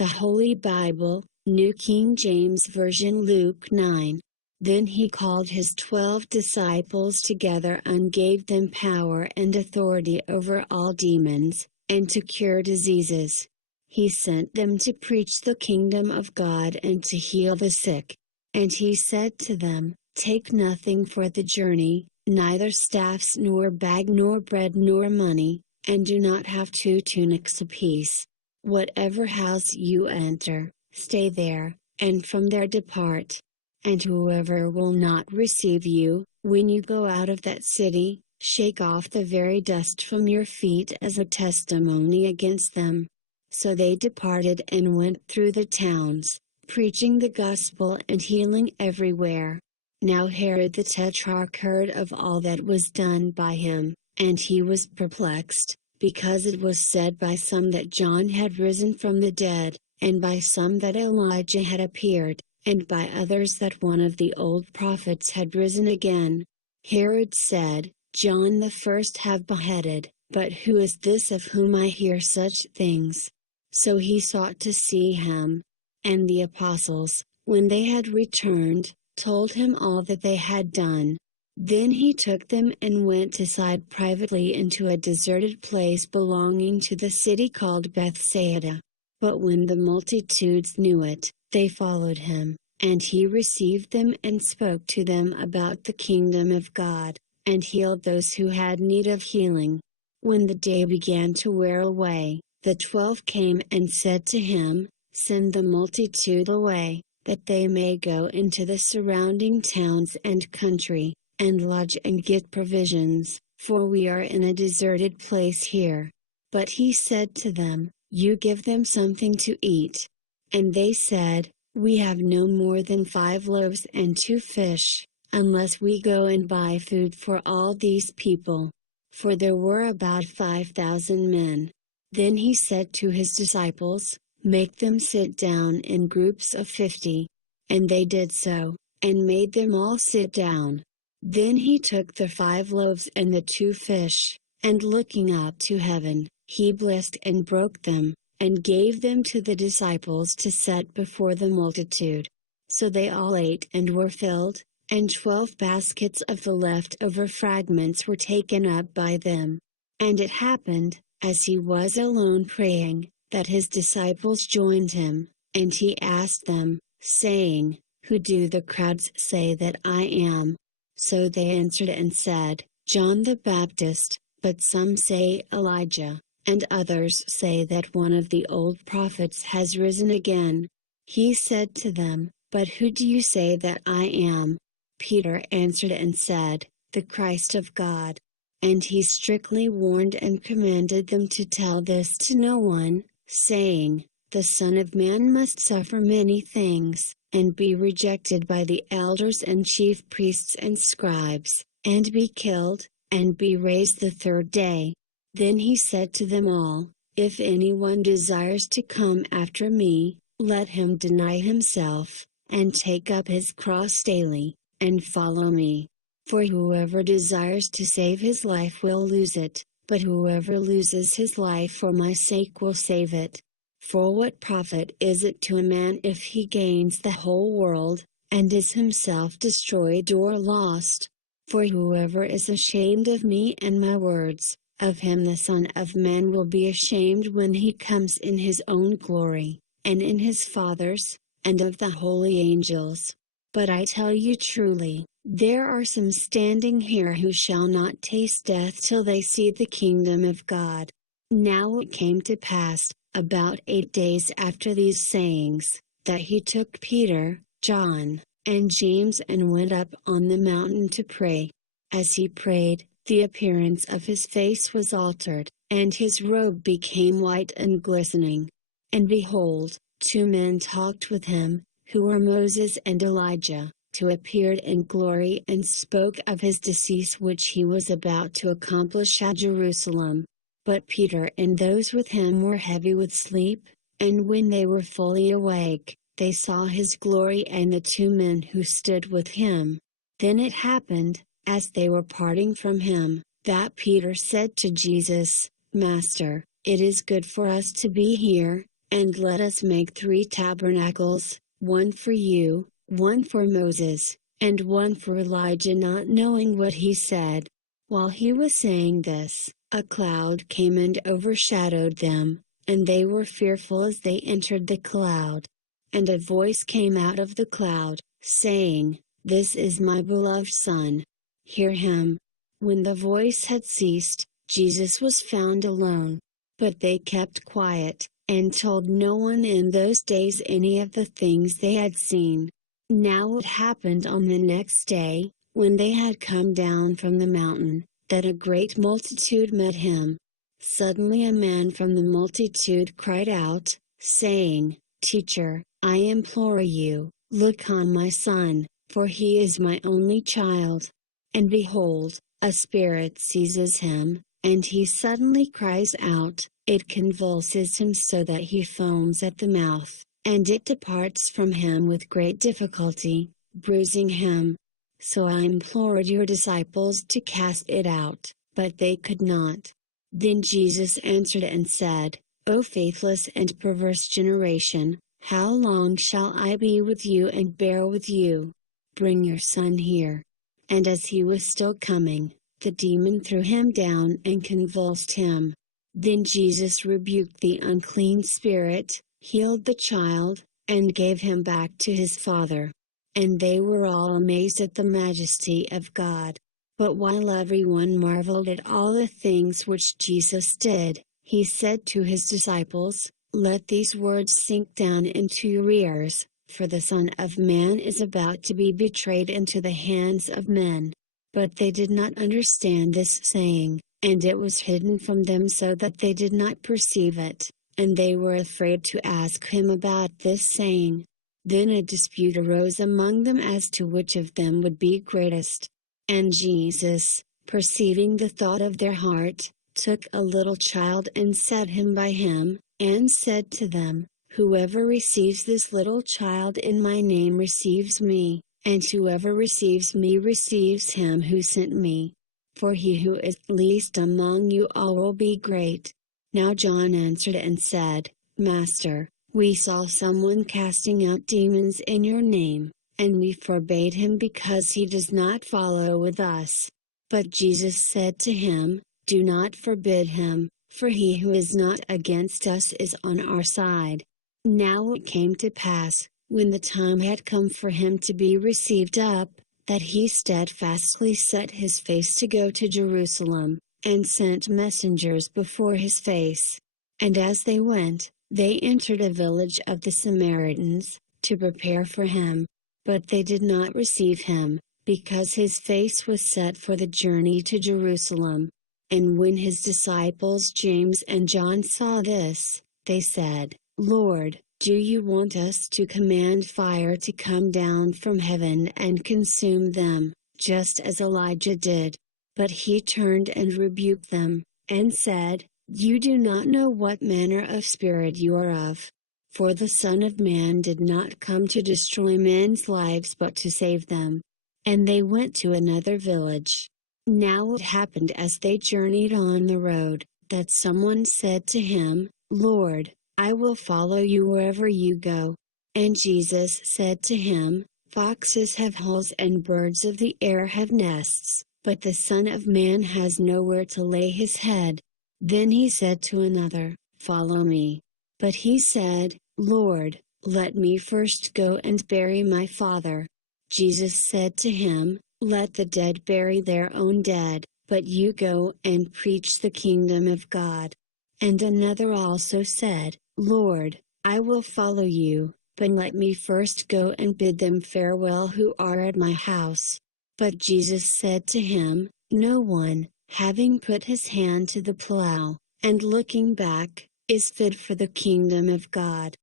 The Holy Bible, New King James Version, Luke 9. Then he called his 12 disciples together and gave them power and authority over all demons, and to cure diseases. He sent them to preach the kingdom of God and to heal the sick. And he said to them, "Take nothing for the journey, neither staffs nor bag nor bread nor money, and do not have 2 tunics apiece. Whatever house you enter, stay there, and from there depart. And whoever will not receive you, when you go out of that city, shake off the very dust from your feet as a testimony against them." So they departed and went through the towns, preaching the gospel and healing everywhere. Now Herod the Tetrarch heard of all that was done by him, and he was perplexed, because it was said by some that John had risen from the dead, and by some that Elijah had appeared, and by others that one of the old prophets had risen again. Herod said, "John the first have beheaded, but who is this of whom I hear such things?" So he sought to see him. And the apostles, when they had returned, told him all that they had done. Then he took them and went aside privately into a deserted place belonging to the city called Bethsaida. But when the multitudes knew it, they followed him, and he received them and spoke to them about the kingdom of God, and healed those who had need of healing. When the day began to wear away, the 12 came and said to him, "Send the multitude away, that they may go into the surrounding towns and country, and lodge and get provisions, for we are in a deserted place here." But he said to them, "You give them something to eat." And they said, "We have no more than 5 loaves and 2 fish, unless we go and buy food for all these people." For there were about 5,000 men. Then he said to his disciples, "Make them sit down in groups of 50. And they did so, and made them all sit down. Then he took the 5 loaves and the 2 fish, and looking up to heaven, he blessed and broke them, and gave them to the disciples to set before the multitude. So they all ate and were filled, and 12 baskets of the leftover fragments were taken up by them. And it happened, as he was alone praying, that his disciples joined him, and he asked them, saying, "Who do the crowds say that I am?" So they answered and said, "John the Baptist, but some say Elijah, and others say that one of the old prophets has risen again." He said to them, "But who do you say that I am?" Peter answered and said, "The Christ of God." And he strictly warned and commanded them to tell this to no one, saying, "The Son of Man must suffer many things, and be rejected by the elders and chief priests and scribes, and be killed, and be raised the 3rd day." Then he said to them all, "If anyone desires to come after me, let him deny himself, and take up his cross daily, and follow me. For whoever desires to save his life will lose it, but whoever loses his life for my sake will save it. For what profit is it to a man if he gains the whole world, and is himself destroyed or lost? For whoever is ashamed of me and my words, of him the Son of Man will be ashamed when he comes in his own glory, and in his Father's, and of the holy angels. But I tell you truly, there are some standing here who shall not taste death till they see the kingdom of God." Now it came to pass, about 8 days after these sayings, that he took Peter, John, and James and went up on the mountain to pray. As he prayed, the appearance of his face was altered, and his robe became white and glistening. And behold, 2 men talked with him, who were Moses and Elijah, who appeared in glory and spoke of his decease which he was about to accomplish at Jerusalem. But Peter and those with him were heavy with sleep, and when they were fully awake, they saw his glory and the 2 men who stood with him. Then it happened, as they were parting from him, that Peter said to Jesus, "Master, it is good for us to be here. And let us make 3 tabernacles, one for you, one for Moses, and one for Elijah, not knowing what he said. While he was saying this, a cloud came and overshadowed them, and they were fearful as they entered the cloud. And a voice came out of the cloud, saying, "This is my beloved Son. Hear him." When the voice had ceased, Jesus was found alone. But they kept quiet, and told no one in those days any of the things they had seen. Now it happened on the next day, when they had come down from the mountain, that a great multitude met him. Suddenly a man from the multitude cried out, saying, "Teacher, I implore you, look on my son, for he is my only child. And behold, a spirit seizes him, and he suddenly cries out, it convulses him so that he foams at the mouth, and it departs from him with great difficulty, bruising him. So I implored your disciples to cast it out, but they could not." Then Jesus answered and said, "O faithless and perverse generation, how long shall I be with you and bear with you? Bring your son here." And as he was still coming, the demon threw him down and convulsed him. Then Jesus rebuked the unclean spirit, healed the child, and gave him back to his father. And they were all amazed at the majesty of God. But while everyone marveled at all the things which Jesus did, he said to his disciples, "Let these words sink down into your ears, for the Son of Man is about to be betrayed into the hands of men." But they did not understand this saying, and it was hidden from them so that they did not perceive it, and they were afraid to ask him about this saying. Then a dispute arose among them as to which of them would be greatest. And Jesus, perceiving the thought of their heart, took a little child and set him by him, and said to them, "Whoever receives this little child in my name receives me, and whoever receives me receives him who sent me. For he who is least among you all will be great." Now John answered and said, "Master, we saw someone casting out demons in your name, and we forbade him because he does not follow with us." But Jesus said to him, "Do not forbid him, for he who is not against us is on our side." Now it came to pass, when the time had come for him to be received up, that he steadfastly set his face to go to Jerusalem, and sent messengers before his face. And as they went, they entered a village of the Samaritans, to prepare for him. But they did not receive him, because his face was set for the journey to Jerusalem. And when his disciples James and John saw this, they said, "Lord, do you want us to command fire to come down from heaven and consume them, just as Elijah did?" But he turned and rebuked them, and said, "You do not know what manner of spirit you are of. For the Son of Man did not come to destroy men's lives but to save them." And they went to another village. Now it happened as they journeyed on the road, that someone said to him, "Lord, I will follow you wherever you go." And Jesus said to him, "Foxes have holes and birds of the air have nests, but the Son of Man has nowhere to lay his head." Then he said to another, "Follow me." But he said, "Lord, let me first go and bury my father." Jesus said to him, "Let the dead bury their own dead, but you go and preach the kingdom of God." And another also said, "Lord, I will follow you, but let me first go and bid them farewell who are at my house." But Jesus said to him, "No one, having put his hand to the plow, and looking back, is fit for the kingdom of God."